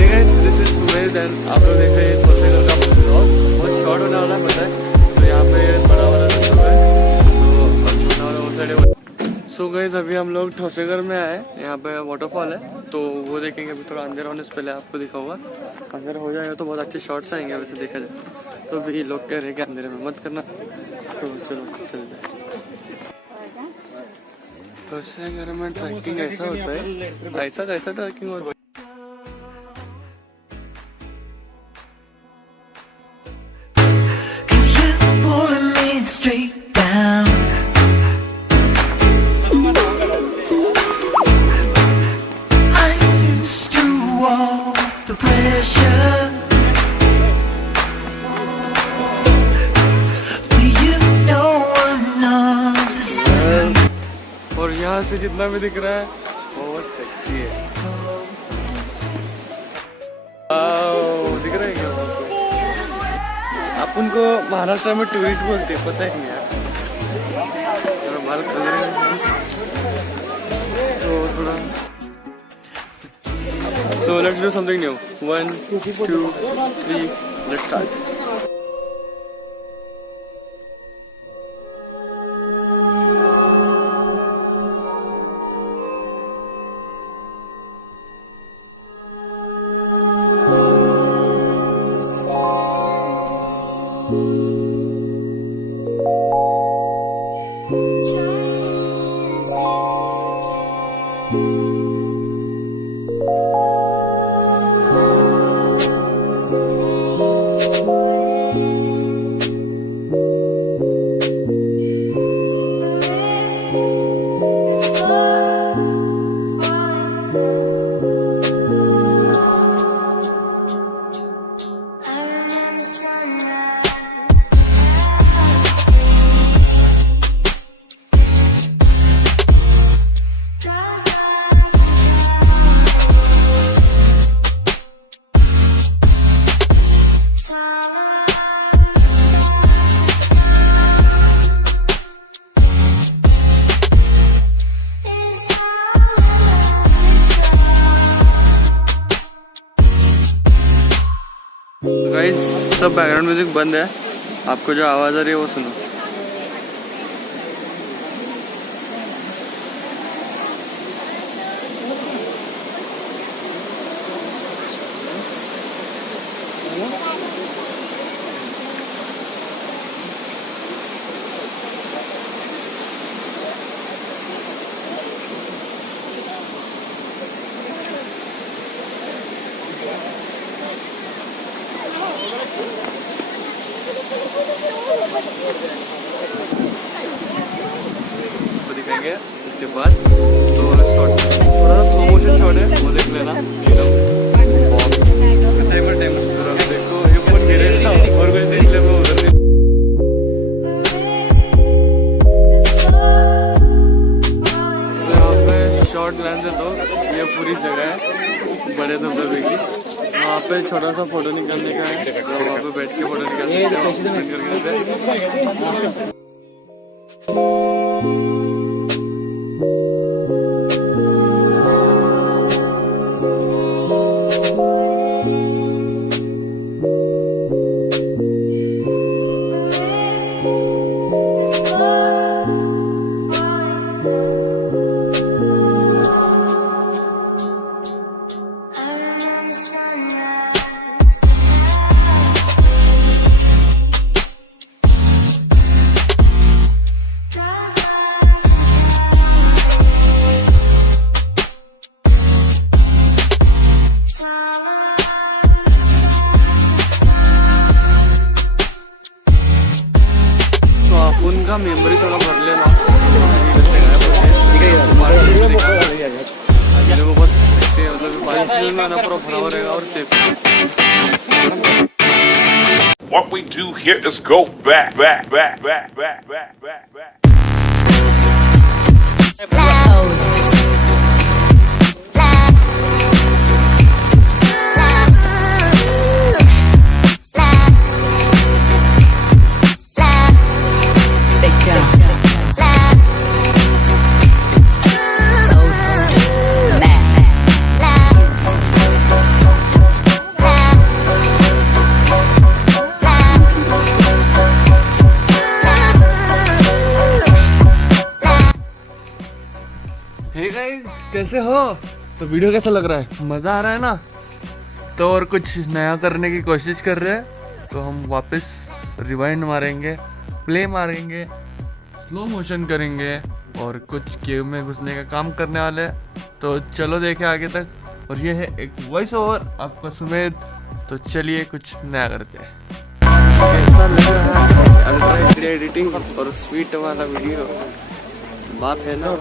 Hey guys, this is Sumesh and आप लोग देख रहे हैं ठोसेगर का ब्लॉग। बहुत शॉर्ट होने वाला है पता है, तो यहाँ पे बड़ा वाला सब है तो छोटा वाला वो साइड है। सो गाइस, अभी हम लोग ठोसेगर में आए, यहाँ पे वाटरफॉल है तो वो देखेंगे। अभी थोड़ा अंधेरा होने से पहले आपको दिखाऊंगा, अंधेरा हो जाएगा तो बहुत अच्छे शॉट्स आएंगे वैसे देखा जाए तो। भी लोग कह रहे हैं कि अंधेरे में मत करना, तो चलो चल जाए। ठोसेगर में ट्रैकिंग ऐसा होता है, ऐसा कैसा ट्रैकिंग होता है। Straight down. I used to walk the pressure, but you know another side. और यहाँ से जितना भी दिख रहा है बहुत सेक्सी है। दिख रहा है क्या आप उनको? महाराष्ट्र में टूरिस्ट बोलते हैं, पता है नहीं यार। बाल कलर तो थोड़ा so let's do something new. 1 2 3 let's start. Guys, सब बैकग्राउंड म्यूजिक बंद है, आपको जो आवाज आ रही है वो सुनो। दिखाएंगे इसके बाद तो शॉट थोड़ा स्लो मोशन शॉट है, वो देख लेना एकदम। टाइमर देखो, ये फोन गिरे ना और कुछ देख ले मैं उधर नहीं। तो यहाँ पे शॉट लेने दे, तो ये पूरी जगह है बड़े धबधबे की। वहाँ पे छोटा सा फोटो निकालने का है, तो वहाँ पे बैठ के फोटो निकालने का है। उनका मेमोरी थोड़ा भर लेना। What we do here is go back. कैसे हो? तो वीडियो कैसा लग रहा है? मज़ा आ रहा है ना? तो और कुछ नया करने की कोशिश कर रहे हैं, तो हम वापस रिवाइंड मारेंगे, प्ले मारेंगे, स्लो मोशन करेंगे और कुछ केव में घुसने का काम करने वाले हैं। तो चलो देखें आगे तक। और ये है एक वॉइस ओवर आपका सुमेध। तो चलिए कुछ नया करते हैं। कैसा लग रहा है अल्ट्रा एचडी एडिटिंग और स्वीट वाला वीडियो? बात है ना।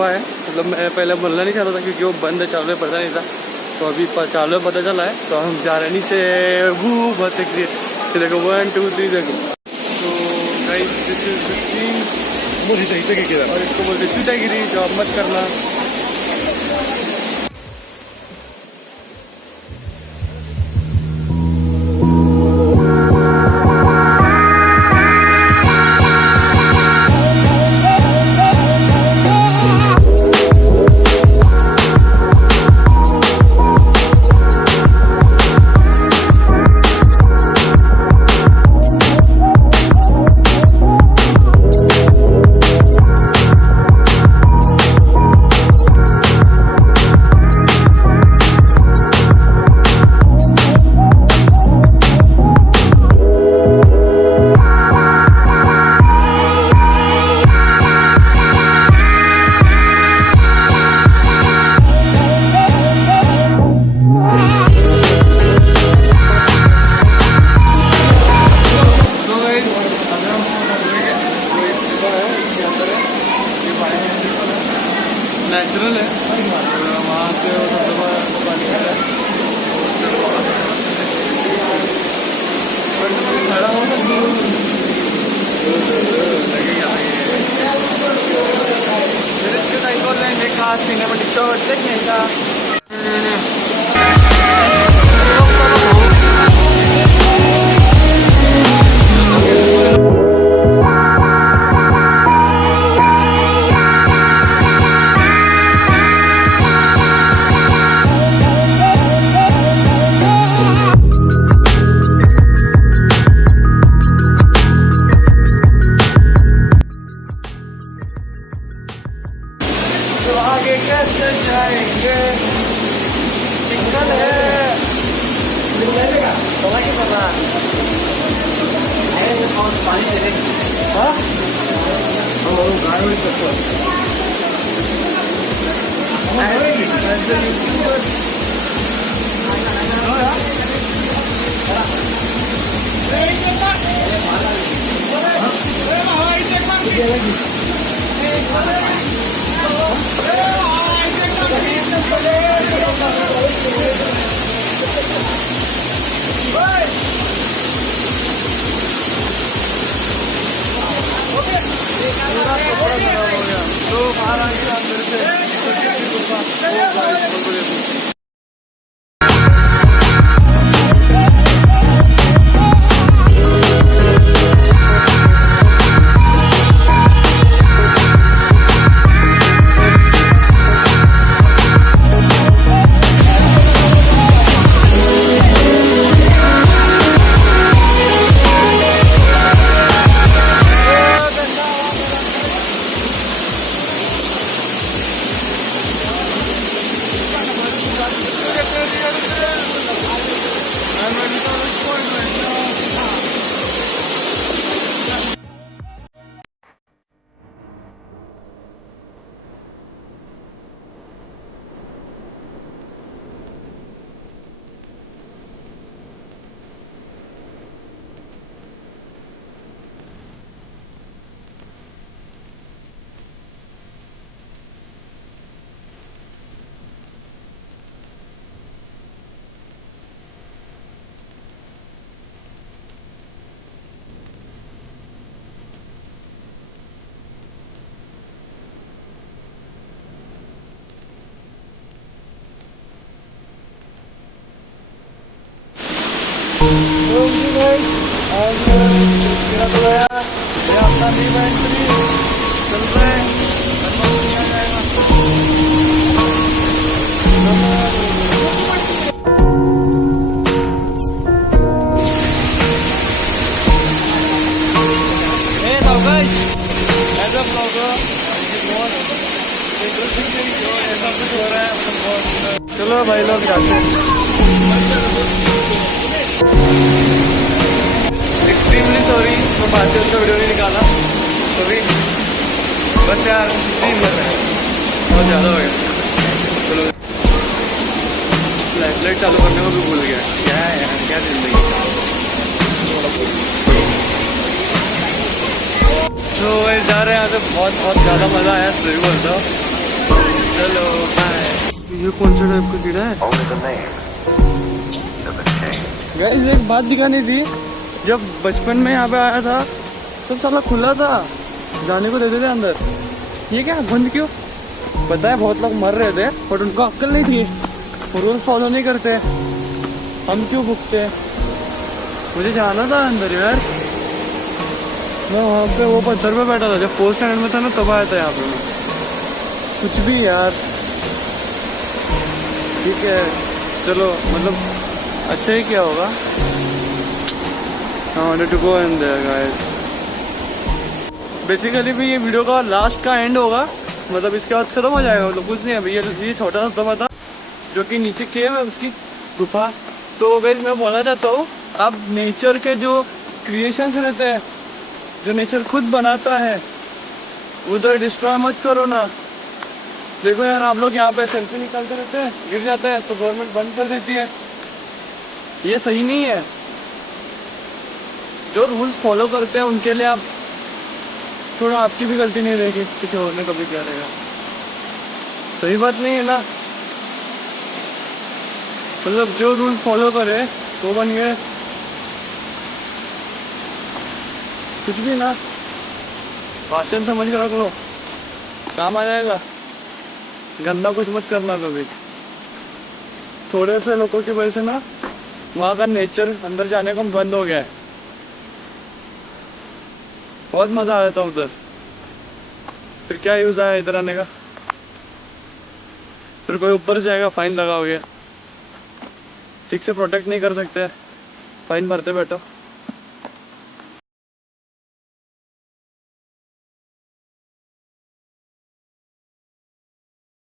है मतलब मैं पहले बोलना नहीं चाहता था क्योंकि वो बंद चालू में पता नहीं था, तो अभी चालू में पता चला है। तो हम जा रहे हैं नीचे। वो बहुत एक्सीट देखो 1 2 3 देखो। तो guys this is the scene. मुझे चाहिए कि और इसको बोलते चुटागिरी, जो आप मत करना। नेचुरल है, वहाँ से पानी आ रहा है। खड़ा हो लेंगे का सिनेमेटिक शॉट देखने का। तो आगे कैसे जाएंगे? सिग्नल है। तो क्या कर रहा है? पानी दे दे। हाँ? गाड़ी में चक्कर। तो महाराष्ट्र से गाइस और मेरा तो गया ये अपना न्यू एंट्री चल रहा है अनबॉक्सिंग आ जाएगा हे तो गाइस ऐसा ब्लॉगर बहुत इंटरेस्टिंग जो ऐसा कुछ हो रहा है बहुत चलो भाई लोग जाते हैं एक्सट्रीमली सॉरी मैं बाद से उसका वीडियो नहीं निकाला कभी बस यार दिन भर है बहुत ज़्यादा हो गया चलो फ्लैश लाइट चालू करने को भी भूल गया क्या है यार क्या जिंदगी तो वही जा रहे हैं यहाँ से बहुत बहुत ज़्यादा मज़ा आया सही बोलता हूँ चलो बाय ये कौन सा टाइप का कीड़ा है गाइस एक बात दिखानी थी जब बचपन में यहाँ पे आया था तो साला खुला था जाने को देते थे अंदर ये क्या बंद क्यों पता है बहुत लोग मर रहे थे बट उनको अक्ल नहीं थी रूल्स फॉलो नहीं करते हम क्यों भुगते मुझे जाना था अंदर यार मैं वहाँ पे वो पत्थर पे बैठा था जब 4th स्टैंडर्ड में था ना तब आया था यहाँ पे मैं कुछ भी यार ठीक है चलो मतलब अच्छा ही क्या होगा I wanted to go in there guys basically भी ये वीडियो का लास्ट का एंड होगा मतलब इसके बाद खत्म हो जाएगा मतलब कुछ नहीं है ये छोटा सा दमा था जो कि नीचे केव है उसकी गुफा तो गाइस मैं बोलना चाहता हूँ आप नेचर के जो क्रिएशंस रहते हैं जो नेचर खुद बनाता है उधर डिस्ट्रॉय मत करो ना देखो यार आप लोग यहाँ पे सेल्फी निकालते रहते हैं गिर जाता है तो गवर्नमेंट बंद कर देती है ये सही नहीं है जो रूल्स फॉलो करते हैं उनके लिए आप थोड़ा आपकी भी गलती नहीं रहेगी किसी और ने कभी क्या रहेगा सही बात नहीं है ना मतलब जो रूल फॉलो करे तो बन गए कुछ भी ना भाषण समझ कर रख लो काम आ जाएगा गंदा कुछ मत करना कभी थोड़े से लोगों की वजह से ना वहाँ का नेचर अंदर जाने को बंद हो गया है बहुत मजा आया था उधर फिर क्या यूज आया इधर आने का फिर कोई ऊपर जाएगा फाइन लगाओगे ठीक से प्रोटेक्ट नहीं कर सकते फाइन भरते बैठो